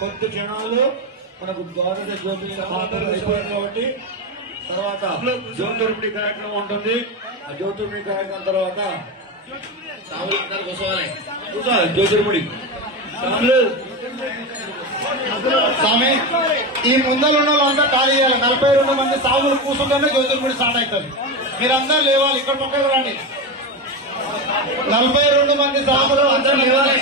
కొద్ది క్షణాలు మనకు ద్వాదశ జ్యోతిర్లింగాలు అయిపోయింది కాబట్టి తర్వాత జ్యోతిర్ముడి కార్యక్రమం ఉంటుంది. ఆ జ్యోతిర్ముడి కార్యక్రమం తర్వాత జ్యోతిర్ముడి స్వామి ఈ ముందర ఉన్న వాళ్ళంతా ఖాళీ చేయాలి. 42 మంది సాగులు కూర్చుంటేనే జ్యోతిర్ముడి స్టార్ట్ అవుతుంది. మీరందరూ లేవాలి, ఇక్కడ పక్కకు రండి. 42 మంది సాగులు అందరూ లేవాలి.